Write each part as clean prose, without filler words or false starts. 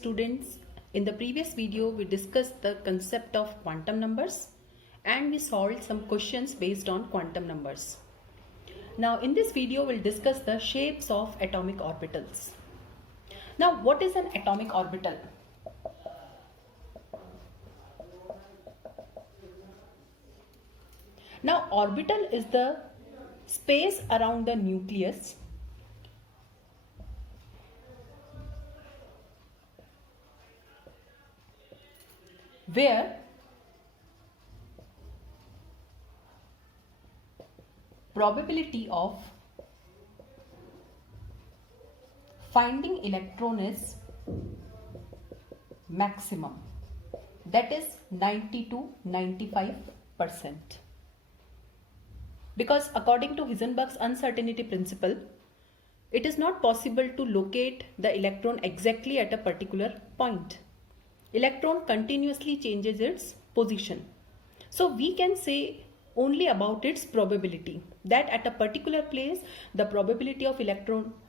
students. In the previous video, we discussed the concept of quantum numbers and we solved some questions based on quantum numbers. Now in this video, we'll discuss the shapes of atomic orbitals. Now what is an atomic orbital? Now orbital is the space around the nucleus where probability of finding electron is maximum, that is 90 to 95%. Because according to Heisenberg's uncertainty principle, it is not possible to locate the electron exactly at a particular point. Electron continuously changes its position. So we can say only about its probability, that at a particular place the probability of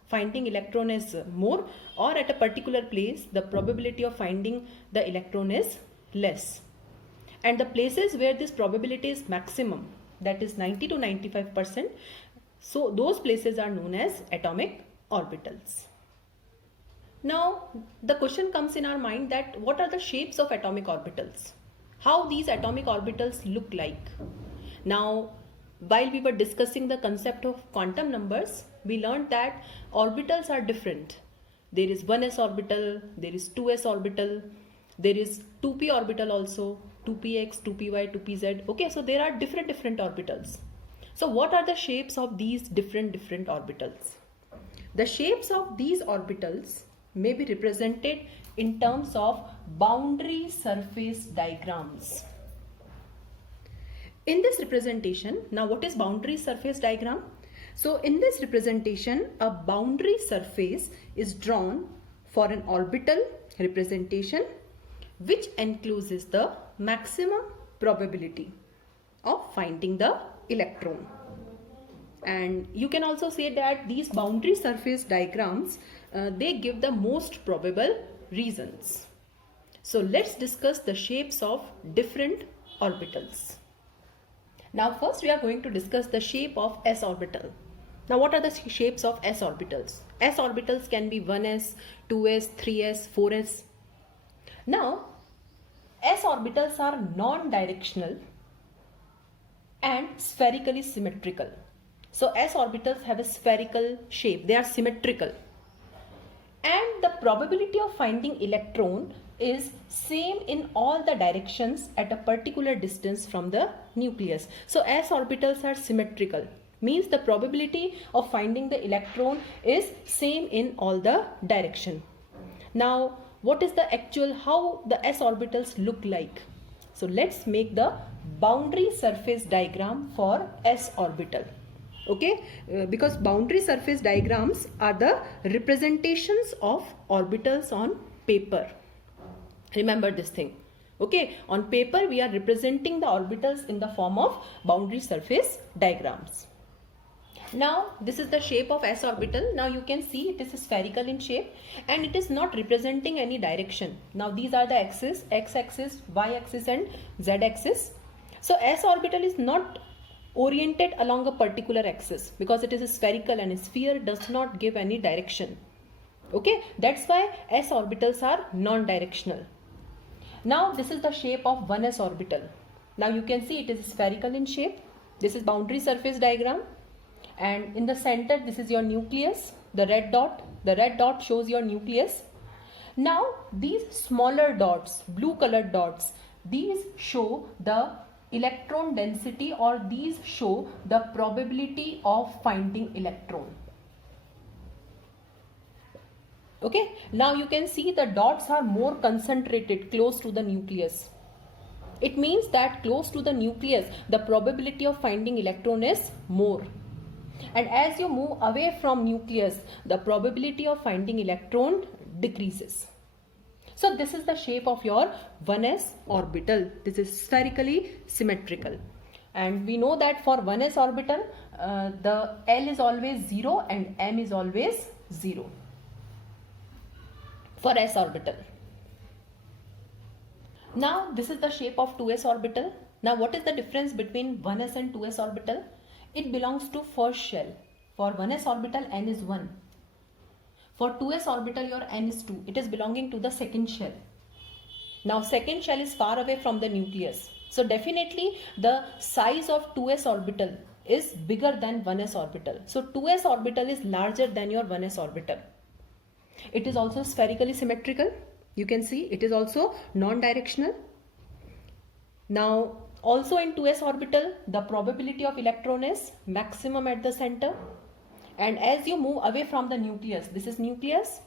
finding electron is more, or at a particular place the probability of finding the electron is less. And the places where this probability is maximum, that is 90 to 95%, so those places are known as atomic orbitals. Now the question comes in our mind that what are the shapes of atomic orbitals? How these atomic orbitals look like? Now while we were discussing the concept of quantum numbers, we learned that orbitals are different. There is 1s orbital, there is 2s orbital, there is 2p orbital also, 2px, 2py, 2pz. Okay, so there are different orbitals. So what are the shapes of these different orbitals? The shapes of these orbitals may be represented in terms of boundary surface diagrams. In this representation, now what is boundary surface diagram? So in this representation, a boundary surface is drawn for an orbital representation which encloses the maximum probability of finding the electron. And you can also say that these boundary surface diagrams they give the most probable reasons. So let's discuss the shapes of different orbitals. Now first we are going to discuss the shape of s orbital. Now what are the shapes of s orbitals? S orbitals can be 1s, 2s, 3s, 4s. Now s orbitals are non-directional and spherically symmetrical. So s orbitals have a spherical shape, they are symmetrical. And the probability of finding electron is same in all the directions at a particular distance from the nucleus. So s orbitals are symmetrical, means the probability of finding the electron is same in all the direction. Now what is the actual, how the s orbitals look like? So let's make the boundary surface diagram for s orbital. Okay, because boundary surface diagrams are the representations of orbitals on paper. Remember this thing. Okay, on paper we are representing the orbitals in the form of boundary surface diagrams. Now this is the shape of s orbital. Now you can see it is spherical in shape and it is not representing any direction. Now these are the axes, x-axis, y-axis and z-axis. So s orbital is not oriented along a particular axis because it is spherical and a sphere does not give any direction. Okay, that's why s orbitals are non-directional. Now this is the shape of 1s orbital. Now you can see it is spherical in shape. This is boundary surface diagram, and in the center this is your nucleus, the red dot shows your nucleus. Now these smaller dots, blue colored dots, these show the electron density, or these show the probability of finding electron. Okay, now you can see the dots are more concentrated close to the nucleus. It means that close to the nucleus the probability of finding electron is more, and as you move away from nucleus the probability of finding electron decreases. So this is the shape of your 1s orbital. This is spherically symmetrical. And we know that for 1s orbital, the L is always 0 and M is always 0 for s orbital. Now this is the shape of 2s orbital. Now what is the difference between 1s and 2s orbital? It belongs to first shell. For 1s orbital n is 1. For 2s orbital your n is 2. It is belonging to the second shell. Now second shell is far away from the nucleus. So definitely the size of 2s orbital is bigger than 1s orbital. So 2s orbital is larger than your 1s orbital. It is also spherically symmetrical. You can see it is also non-directional. Now also in 2s orbital the probability of electron is maximum at the center, and as you move away from the nucleus, this is nucleus,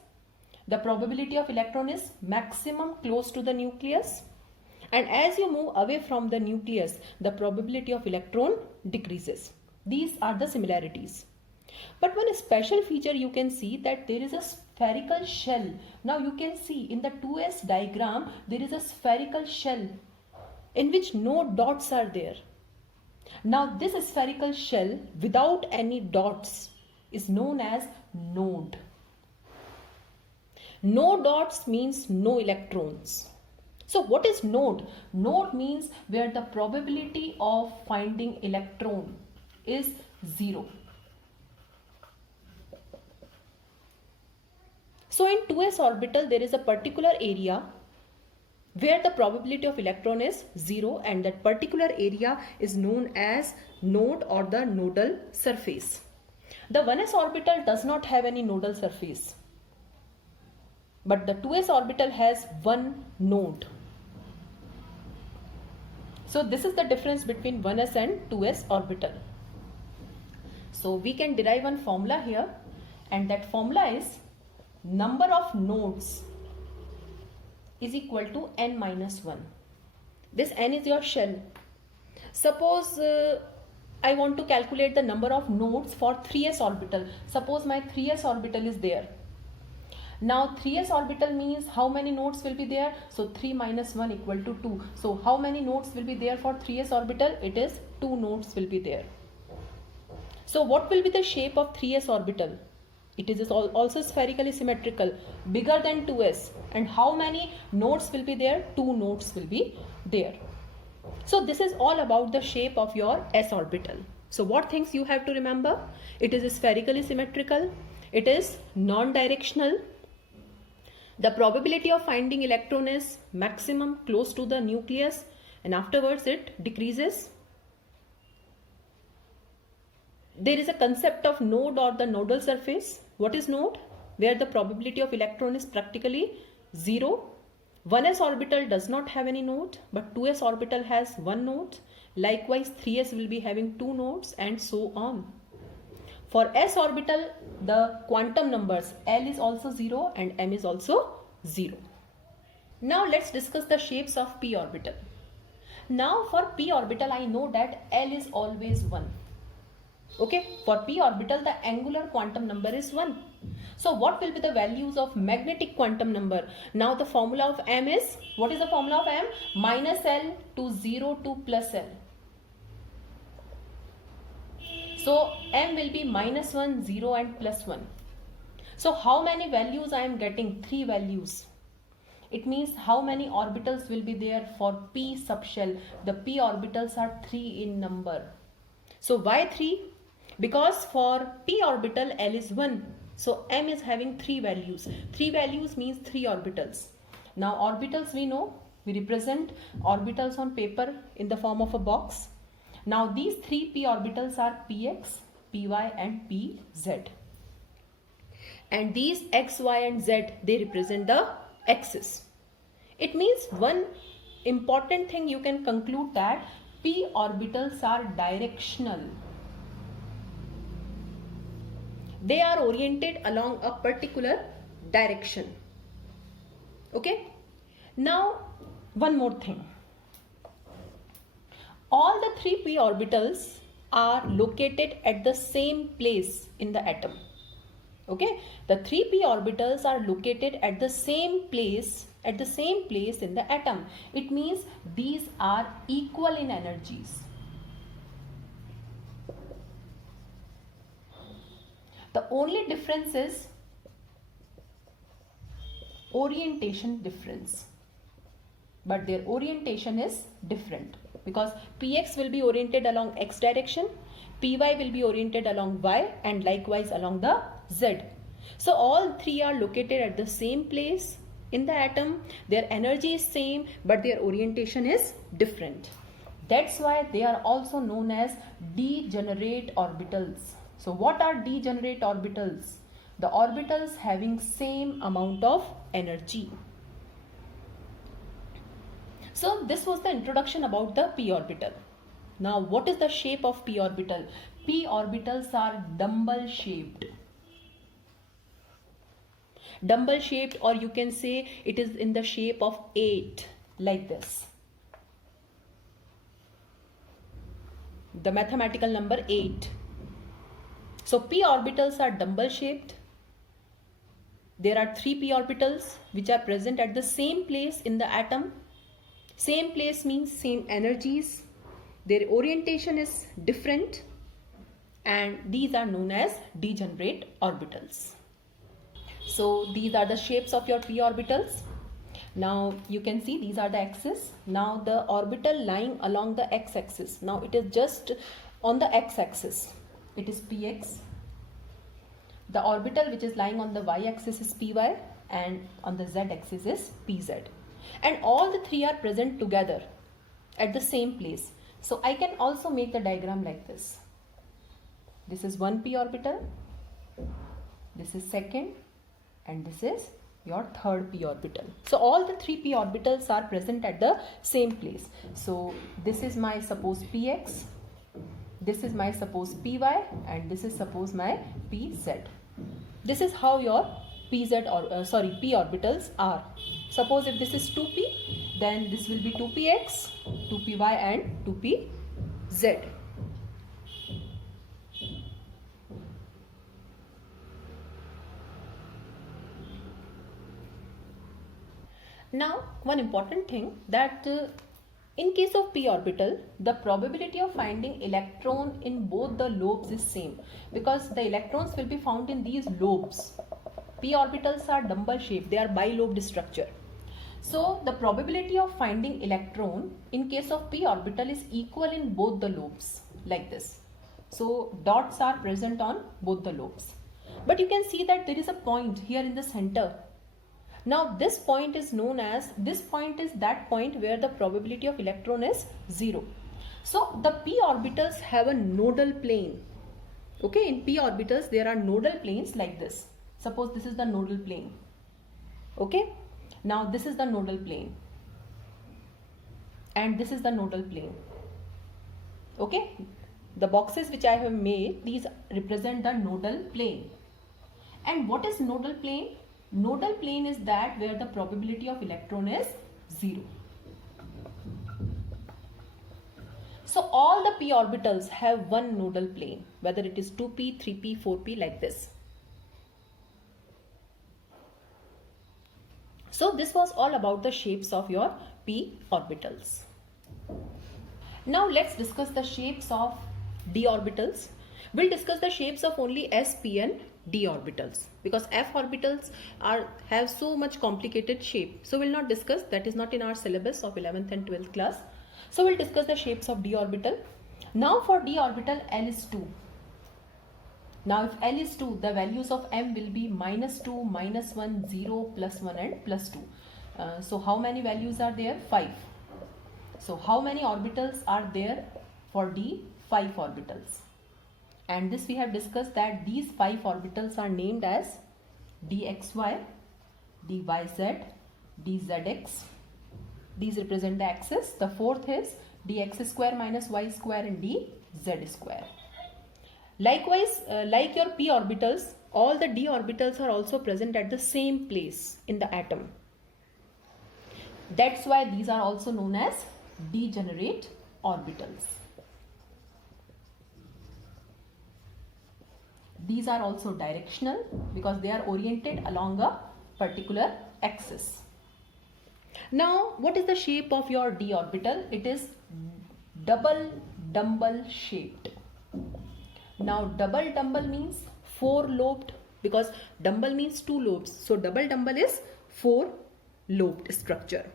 the probability of electron is maximum close to the nucleus, and as you move away from the nucleus the probability of electron decreases. These are the similarities. But one special feature you can see that there is a spherical shell. Now you can see in the 2s diagram there is a spherical shell in which no dots are there. Now this spherical shell without any dots is known as node. No dots means no electrons. So what is node? Node means where the probability of finding electron is 0. So in 2s orbital there is a particular area where the probability of electron is 0, and that particular area is known as node or the nodal surface. The 1s orbital does not have any nodal surface, but the 2s orbital has one node. So this is the difference between 1s and 2s orbital. So we can derive one formula here, and that formula is number of nodes is equal to n minus 1. This n is your shell. Suppose I want to calculate the number of nodes for 3s orbital. Suppose my 3s orbital is there. Now 3s orbital means how many nodes will be there? So 3 minus 1 equal to 2. So how many nodes will be there for 3s orbital? It is 2 nodes will be there. So what will be the shape of 3s orbital? It is also spherically symmetrical, bigger than 2s. And how many nodes will be there? 2 nodes will be there. So this is all about the shape of your s orbital. So what things you have to remember? It is spherically symmetrical. It is non-directional. The probability of finding electron is maximum close to the nucleus, and afterwards it decreases. There is a concept of node or the nodal surface. What is node? Where the probability of electron is practically 0. 1s orbital does not have any node, but 2s orbital has one node. Likewise 3s will be having 2 nodes, and so on. For s orbital the quantum numbers L is also 0 and M is also 0. Now let's discuss the shapes of p orbital. Now for p orbital I know that L is always 1. Okay, for p orbital the angular quantum number is 1. So what will be the values of magnetic quantum number? Now the formula of M is, what is the formula of M? Minus L to 0 to plus L. So M will be minus 1, 0 and plus 1. So how many values I am getting? 3 values. It means how many orbitals will be there for p subshell? The p orbitals are 3 in number. So why 3? Because for p orbital L is 1. So M is having 3 values. 3 values means 3 orbitals. Now orbitals we know, we represent orbitals on paper in the form of a box. Now these 3 p orbitals are px, py and pz. And these x, y and z, they represent the axis. It means one important thing you can conclude that p orbitals are directional. They are oriented along a particular direction. Okay. Now one more thing. All the 3 p orbitals are located at the same place in the atom. Okay. The 3 p orbitals are located at the same place in the atom. It means these are equal in energies. The only difference is orientation difference. but their orientation is different, because px will be oriented along x direction, py will be oriented along y, and likewise along the z. So all three are located at the same place in the atom. Their energy is same, but their orientation is different. That's why they are also known as degenerate orbitals. So what are degenerate orbitals? The orbitals having same amount of energy. So this was the introduction about the p orbital. Now what is the shape of p orbital? P orbitals are dumbbell shaped. Dumbbell shaped, or you can say it is in the shape of 8, like this. The mathematical number 8. So p orbitals are dumbbell shaped. There are 3 p orbitals which are present at the same place in the atom. Same place means same energies. Their orientation is different, and these are known as degenerate orbitals. So these are the shapes of your p orbitals. Now you can see these are the axes. Now the orbital lying along the x-axis. Now it is just on the x-axis. It is px. The orbital which is lying on the y-axis is py, and on the z-axis is pz. And all the three are present together at the same place. So I can also make the diagram like this. This is one p orbital. This is second. And this is your third p orbital. So all the 3 p orbitals are present at the same place. So this is my suppose px, this is my suppose py, and this is suppose my pz. This is how your p orbitals are. Suppose if this is 2p, then this will be 2px, 2py, and 2pz. Now one important thing, that in case of p orbital, the probability of finding electron in both the lobes is same, because the electrons will be found in these lobes. P orbitals are dumbbell shaped, they are bilobed structure. So the probability of finding electron in case of p orbital is equal in both the lobes, like this. So dots are present on both the lobes. But you can see that there is a point here in the center. Now this point is known as, this point is that point where the probability of electron is 0. So the p orbitals have a nodal plane. Okay, in p orbitals there are nodal planes like this. Suppose this is the nodal plane. Okay, now this is the nodal plane, and this is the nodal plane. Okay, the boxes which I have made, these represent the nodal plane. And what is nodal plane? Nodal plane is that where the probability of electron is 0. So all the p orbitals have one nodal plane, whether it is 2p, 3p, 4p, like this. So this was all about the shapes of your p orbitals. Now let's discuss the shapes of d orbitals. We'll discuss the shapes of only s, p and d orbitals, because f orbitals have so much complicated shape. So we'll not discuss, that is not in our syllabus of 11th and 12th class. So we'll discuss the shapes of d orbital. Now for d orbital, L is 2. Now if L is 2, the values of m will be -2, -1, 0, +1 and +2. So how many values are there? 5. So how many orbitals are there for d? 5 orbitals. And this we have discussed that these 5 orbitals are named as dxy, dyz, dzx. These represent the axis. The fourth is dx square minus y square and dz square. Likewise, like your p orbitals, all the d orbitals are also present at the same place in the atom. That's why these are also known as degenerate orbitals. These are also directional because they are oriented along a particular axis. Now, what is the shape of your d orbital? It is double dumbbell shaped. Now, double dumbbell means 4 lobed, because dumbbell means 2 lobes. So, double dumbbell is 4 lobed structure.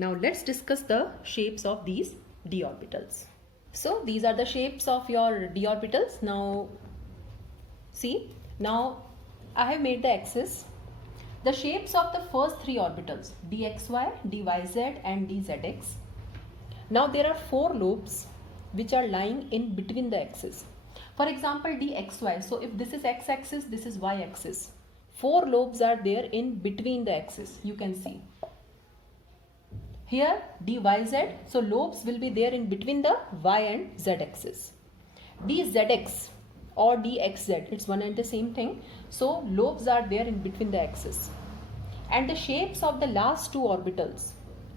Now let's discuss the shapes of these d orbitals. So these are the shapes of your d orbitals. Now see, now I have made the axis. The shapes of the first three orbitals dxy, dyz and dzx. Now there are four lobes which are lying in between the axis. For example, dxy. So if this is x-axis, this is y-axis. Four lobes are there in between the axis. You can see. Here dyz. So lobes will be there in between the y and z axis. dzx or dxz, it's one and the same thing. So lobes are there in between the axis. And the shapes of the last two orbitals,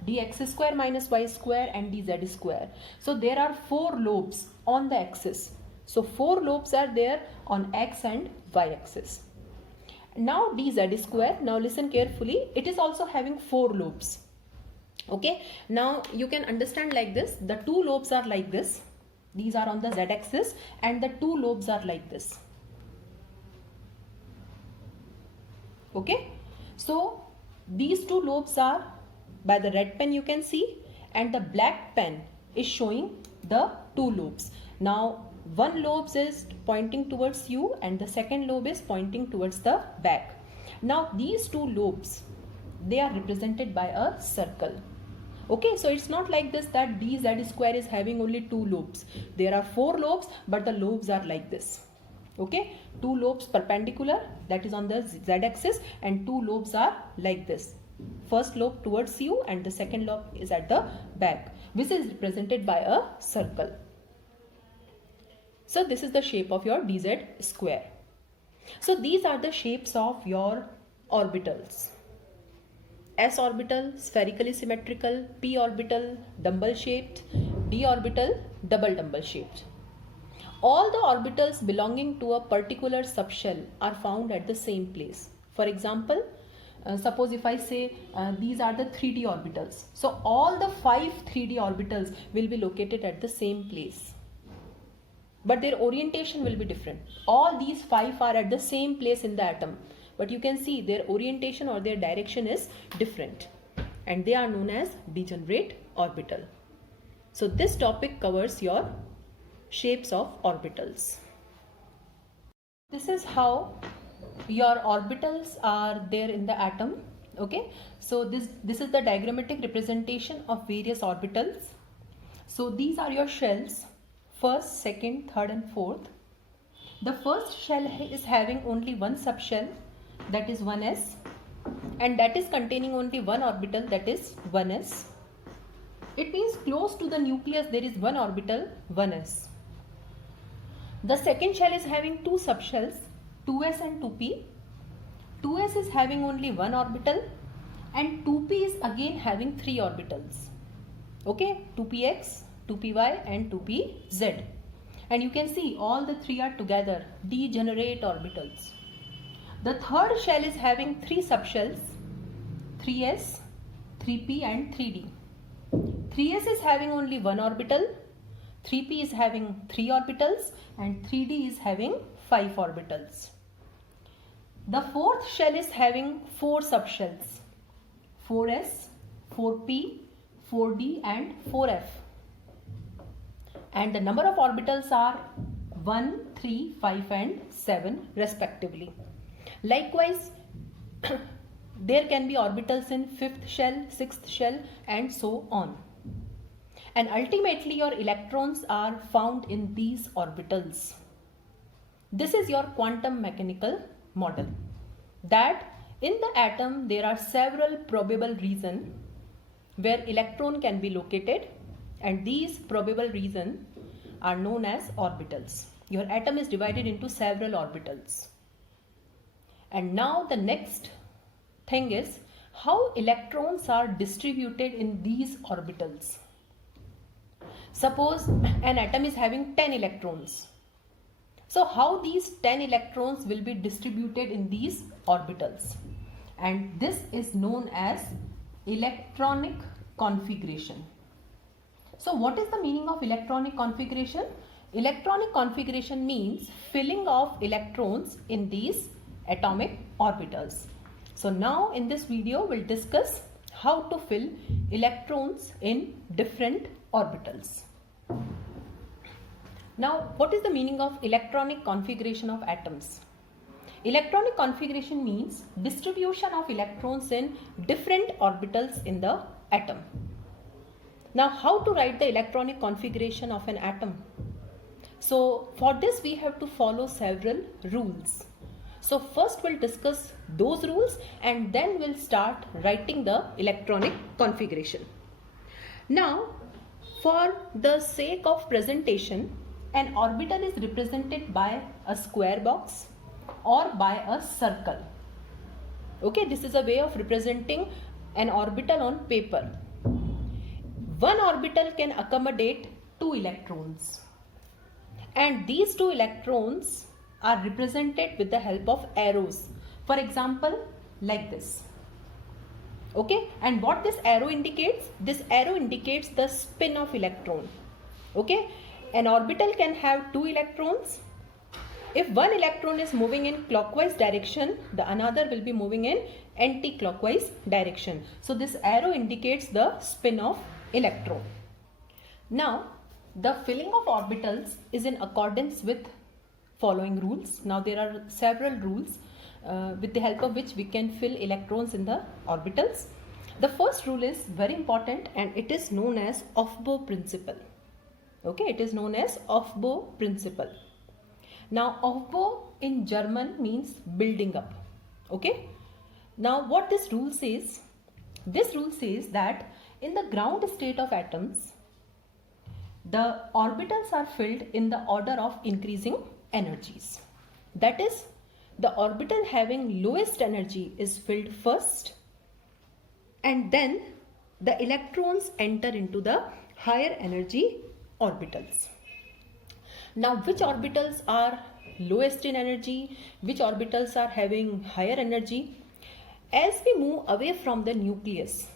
dx square minus y square and dz square. So there are four lobes on the axis. So four lobes are there on x and y axis. Now dz square, now listen carefully, it is also having four lobes. Okay, now you can understand like this, the two lobes are like this. These are on the z axis and the two lobes are like this. Okay, so these two lobes are by the red pen you can see, and the black pen is showing the two lobes. Now one lobe is pointing towards you and the second lobe is pointing towards the back. Now these two lobes, they are represented by a circle. Okay, so it's not like this that dz square is having only two lobes. There are four lobes, but the lobes are like this. Okay, two lobes perpendicular, that is on the z axis, and two lobes are like this. First lobe towards you and the second lobe is at the back. This is represented by a circle. So this is the shape of your dz square. So these are the shapes of your orbitals. S orbital, spherically symmetrical, p orbital, dumbbell shaped, d orbital, double shaped. All the orbitals belonging to a particular subshell are found at the same place. For example, suppose if I say these are the 3D orbitals. So all the 5 3D orbitals will be located at the same place. But their orientation will be different. All these 5 are at the same place in the atom. But you can see their orientation or their direction is different. And they are known as degenerate orbital. So this topic covers your shapes of orbitals. This is how your orbitals are there in the atom. Okay, so this is the diagrammatic representation of various orbitals. So these are your shells, first, second, third and fourth. The first shell is having only one subshell, that is 1s, and that is containing only one orbital, that is 1s. It means close to the nucleus there is one orbital, 1s. The second shell is having two subshells, 2s and 2p. 2s is having only one orbital and 2p is again having three orbitals. Okay, 2px, 2py and 2pz. And you can see all the three are together, degenerate orbitals. The third shell is having three subshells, 3s, 3p and 3d. 3s is having only one orbital, 3p is having three orbitals and 3d is having 5 orbitals. The fourth shell is having four subshells, 4s, 4p, 4d and 4f. And the number of orbitals are 1, 3, 5 and 7 respectively. Likewise, there can be orbitals in 5th shell, 6th shell and so on. And ultimately your electrons are found in these orbitals. This is your quantum mechanical model, that in the atom there are several probable regions where electron can be located, and these probable regions are known as orbitals. Your atom is divided into several orbitals. And now the next thing is how electrons are distributed in these orbitals. Suppose an atom is having 10 electrons. So how these 10 electrons will be distributed in these orbitals? And this is known as electronic configuration. So what is the meaning of electronic configuration? Electronic configuration means filling of electrons in these atomic orbitals. So now in this video we'll discuss how to fill electrons in different orbitals. Now, what is the meaning of electronic configuration of atoms? Electronic configuration means distribution of electrons in different orbitals in the atom. Now, how to write the electronic configuration of an atom? So, for this we have to follow several rules. So, first we'll discuss those rules and then we'll start writing the electronic configuration. Now, for the sake of presentation, an orbital is represented by a square box or by a circle. Okay, this is a way of representing an orbital on paper. One orbital can accommodate 2 electrons, and these 2 electrons are represented with the help of arrows. For example, like this. Okay, and what this arrow indicates? This arrow indicates the spin of electron. Okay, an orbital can have 2 electrons. If one electron is moving in clockwise direction, the another will be moving in anti-clockwise direction. So this arrow indicates the spin of electron. Now, the filling of orbitals is in accordance with following rules. Now, there are several rules with the help of which we can fill electrons in the orbitals. The first rule is very important and it is known as Aufbau principle. Okay, it is known as Aufbau principle. Now, Aufbau in German means building up. Okay. Now, what this rule says? This rule says that in the ground state of atoms, the orbitals are filled in the order of increasing energies. That is, the orbital having lowest energy is filled first, and then the electrons enter into the higher energy orbitals. Now, which orbitals are lowest in energy? Which orbitals are having higher energy? As we move away from the nucleus,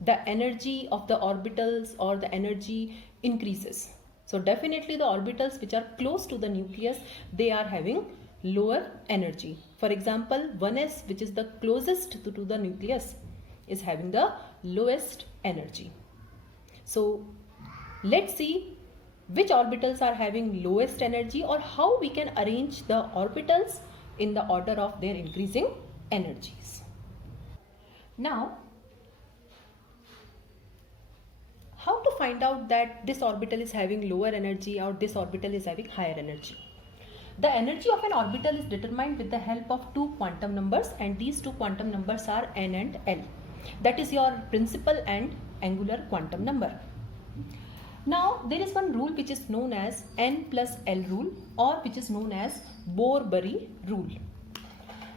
the energy of the orbitals or the energy increases. So definitely the orbitals which are close to the nucleus, they are having lower energy. For example, 1s, which is the closest to the nucleus, is having the lowest energy. So let's see which orbitals are having lowest energy or how we can arrange the orbitals in the order of their increasing energies. Now, how to find out that this orbital is having lower energy or this orbital is having higher energy? The energy of an orbital is determined with the help of 2 quantum numbers, and these 2 quantum numbers are n and l. That is your principal and angular quantum number. Now, there is one rule which is known as n plus l rule, or which is known as Bohr-Bury rule.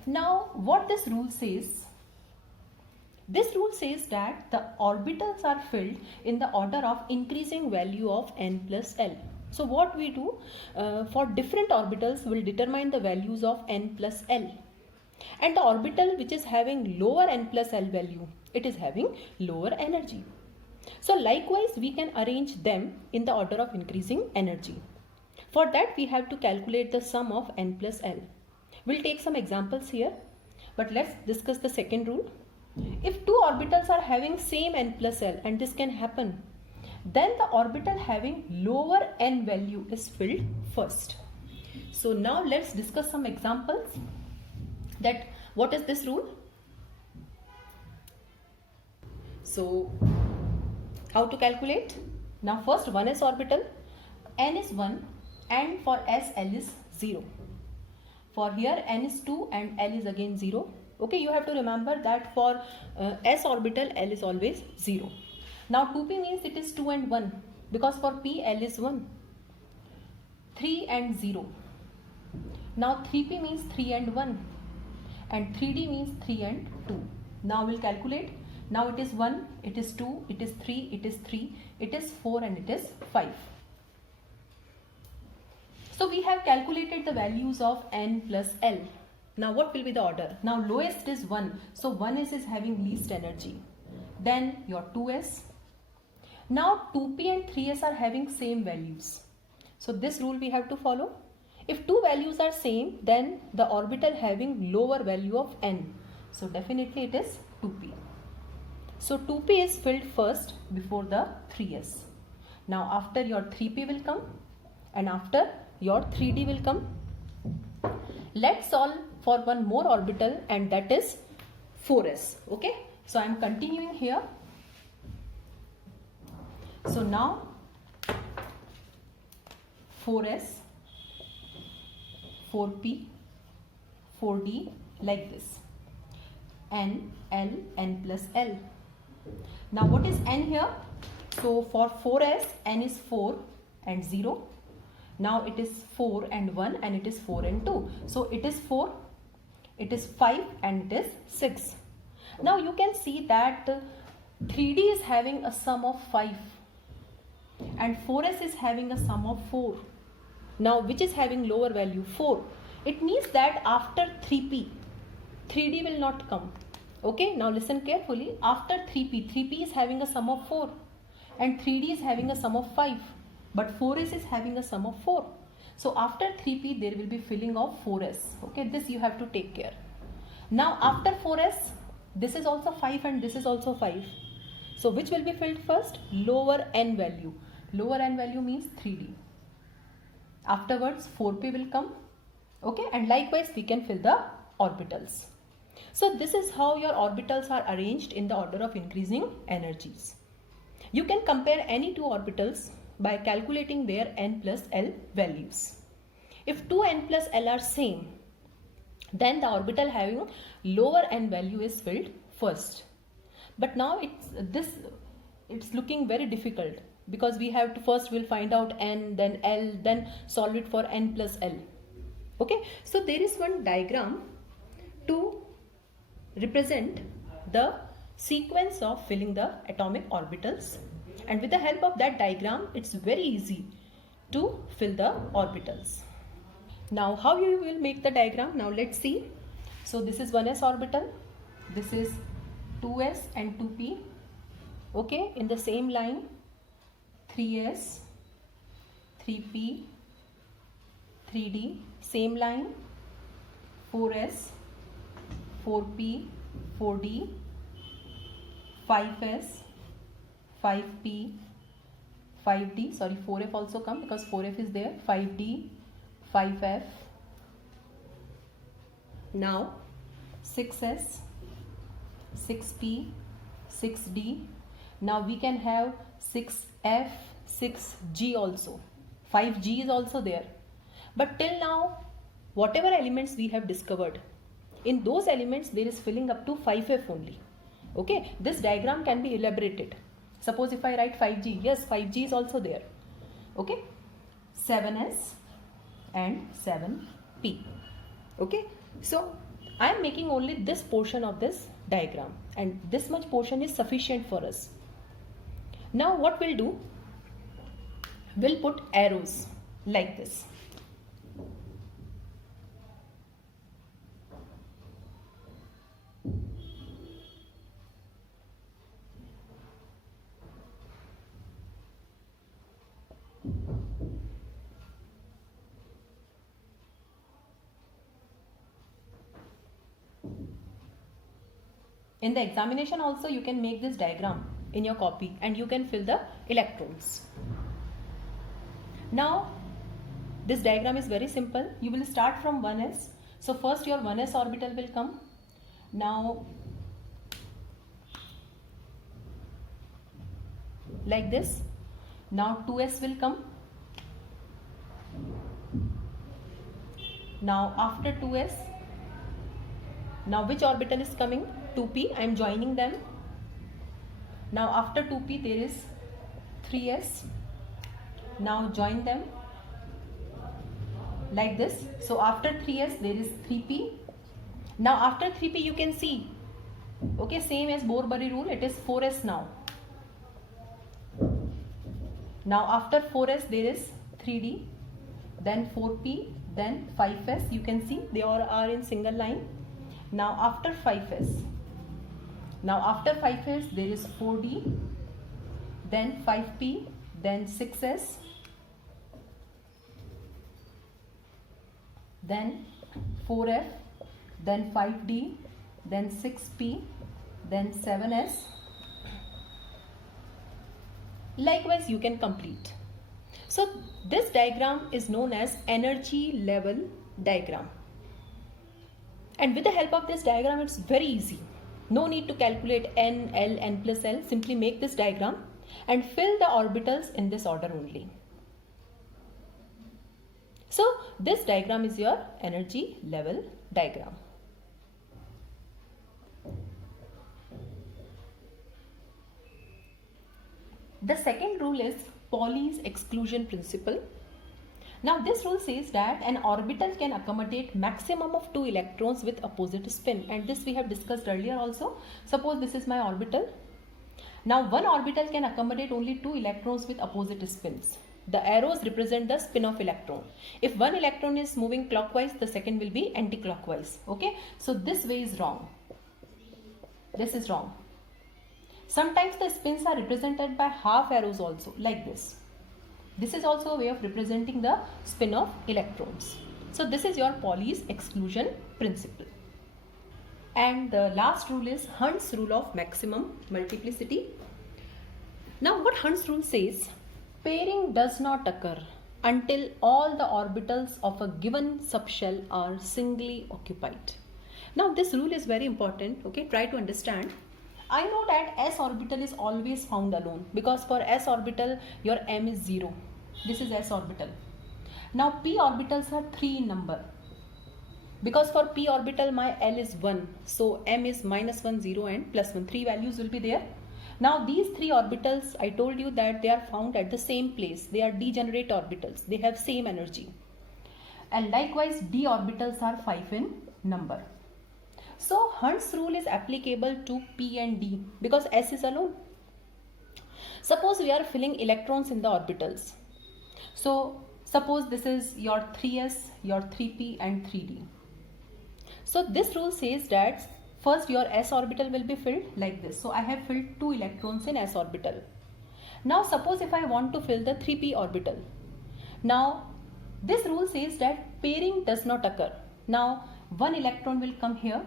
Now, what this rule says? This rule says that the orbitals are filled in the order of increasing value of n plus l. So what we do for different orbitals will determine the values of n plus l. And the orbital which is having lower n plus l value, it is having lower energy. So likewise we can arrange them in the order of increasing energy. For that we have to calculate the sum of n plus l. We'll take some examples here, but let's discuss the second rule. If 2 orbitals are having same n plus l, and this can happen, then the orbital having lower n value is filled first. So now let's discuss some examples. That what is this rule? So how to calculate? Now first 1s orbital, n is 1 and for s l is 0. For here n is 2 and l is again 0. Okay, you have to remember that for s orbital l is always 0. Now 2p means it is 2 and 1 because for p l is 1. 3 and 0. Now 3p means 3 and 1 and 3d means 3 and 2. Now we'll calculate. Now it is 1, it is 2, it is 3, it is 3, it is 4 and it is 5. So we have calculated the values of n plus l. Now what will be the order? Now lowest is 1. So 1s is having least energy. Then your 2s. Now 2p and 3s are having same values. So this rule we have to follow. If 2 values are same, then the orbital having lower value of n. So definitely it is 2p. So 2p is filled first before the 3s. Now after your 3p will come and after your 3d will come. Let's solve for one more orbital and that is 4s. Okay, so I am continuing here. So now 4s, 4p, 4d, like this. N, L, N plus L. Now what is N here? So for 4s, N is 4 and 0. Now it is 4 and 1 and it is 4 and 2. So it is 4, it is 5 and it is 6. Now you can see that 3D is having a sum of 5 and 4s is having a sum of 4. Now which is having lower value? 4. It means that after 3p, 3D will not come. Okay, now listen carefully. After 3p is having a sum of 4 and 3D is having a sum of 5. But 4s is having a sum of 4. So after 3p there will be filling of 4s. Okay, this you have to take care. Now after 4s, this is also 5 and this is also 5. So which will be filled first? Lower n value. Lower n value means 3d. Afterwards 4p will come. Okay, and likewise we can fill the orbitals. So this is how your orbitals are arranged in the order of increasing energies. You can compare any two orbitals by calculating their n plus L values. If 2n plus L are same, then the orbital having lower n value is filled first. But now it's looking very difficult because we have to first we'll find out n, then L, then solve it for n plus L. Okay, so there is one diagram to represent the sequence of filling the atomic orbitals, and with the help of that diagram it's very easy to fill the orbitals. Now how you will make the diagram? Now let's see. So this is 1s orbital, this is 2s and 2p. Okay, in the same line 3s, 3p, 3d, same line 4s, 4p, 4d, 5s, 5p, 5d, sorry 4f also come because 4f is there, 5d, 5f. Now 6s, 6p, 6d. Now we can have 6f, 6g also. 5g is also there. But till now, whatever elements we have discovered, in those elements there is filling up to 5f only. Okay, this diagram can be elaborated. Suppose if I write 5g, yes, 5g is also there. Okay, 7s and 7p. Okay, so I am making only this portion of this diagram and this much portion is sufficient for us. Now what we'll do, we'll put arrows like this. In the examination also you can make this diagram in your copy and you can fill the electrons. Now this diagram is very simple. You will start from 1s. So first your 1s orbital will come. Now like this. Now 2s will come. Now after 2s, now which orbital is coming? 2p, I am joining them. Now after 2p there is 3s. Now join them like this. So after 3s there is 3p. Now after 3p you can see, okay, same as Bohr-Bury rule, it is 4s now. Now after 4s there is 3d, then 4p, then 5s. You can see they all are in single line. Now after 5s, now after 5s there is 4d, then 5p, then 6s, then 4f, then 5d, then 6p, then 7s, Likewise, you can complete. So this diagram is known as energy level diagram. And with the help of this diagram, it's very easy. No need to calculate n, l, n plus l. Simply make this diagram and fill the orbitals in this order only. So this diagram is your energy level diagram. The second rule is Pauli's exclusion principle. Now this rule says that an orbital can accommodate maximum of 2 electrons with opposite spin, and this we have discussed earlier also. Suppose this is my orbital. Now one orbital can accommodate only 2 electrons with opposite spins. The arrows represent the spin of electron. If one electron is moving clockwise, the second will be anti-clockwise. Okay, so this way is wrong. This is wrong. Sometimes the spins are represented by half arrows also, like this. This is also a way of representing the spin of electrons. So this is your Pauli's exclusion principle. And the last rule is Hund's rule of maximum multiplicity. Now what Hund's rule says, pairing does not occur until all the orbitals of a given subshell are singly occupied. Now this rule is very important, okay, try to understand. I know that s orbital is always found alone, because for s orbital your m is 0. This is s orbital. Now p orbitals are 3 in number. Because for p orbital my L is 1. So m is -1, 0 and +1. 3 values will be there. Now these 3 orbitals, I told you that they are found at the same place. They are degenerate orbitals. They have same energy. And likewise d orbitals are 5 in number. So Hund's rule is applicable to p and d because s is alone. Suppose we are filling electrons in the orbitals. So suppose this is your 3s, your 3p and 3d. So this rule says that first your s orbital will be filled like this. So I have filled 2 electrons in s orbital. Now suppose if I want to fill the 3p orbital. Now this rule says that pairing does not occur. Now one electron will come here,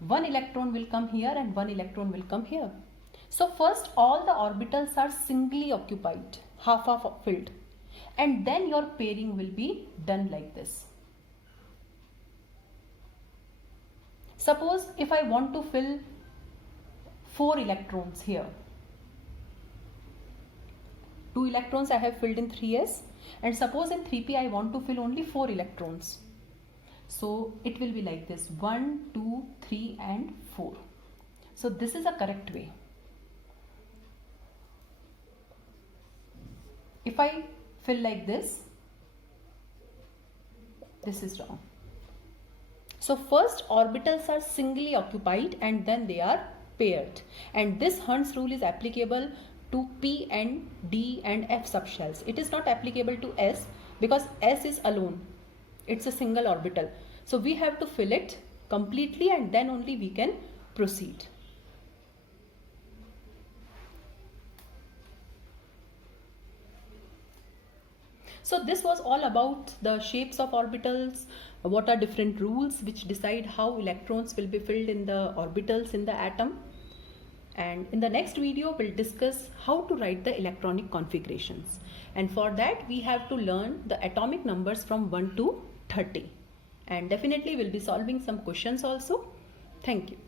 one electron will come here and one electron will come here. So first all the orbitals are singly occupied, half filled, and then your pairing will be done like this. Suppose if I want to fill 4 electrons here, 2 electrons I have filled in 3s, and suppose in 3p I want to fill only 4 electrons. So it will be like this, 1, 2, 3 and 4. So this is a correct way. If I fill like this is wrong. So first orbitals are singly occupied and then they are paired. And this Hund's rule is applicable to p and d and f subshells. It is not applicable to s because s is alone. It's a single orbital. So we have to fill it completely and then only we can proceed. So this was all about the shapes of orbitals, what are different rules which decide how electrons will be filled in the orbitals in the atom. And in the next video, we'll discuss how to write the electronic configurations. And for that, we have to learn the atomic numbers from 1 to 30. And definitely we'll be solving some questions also. Thank you.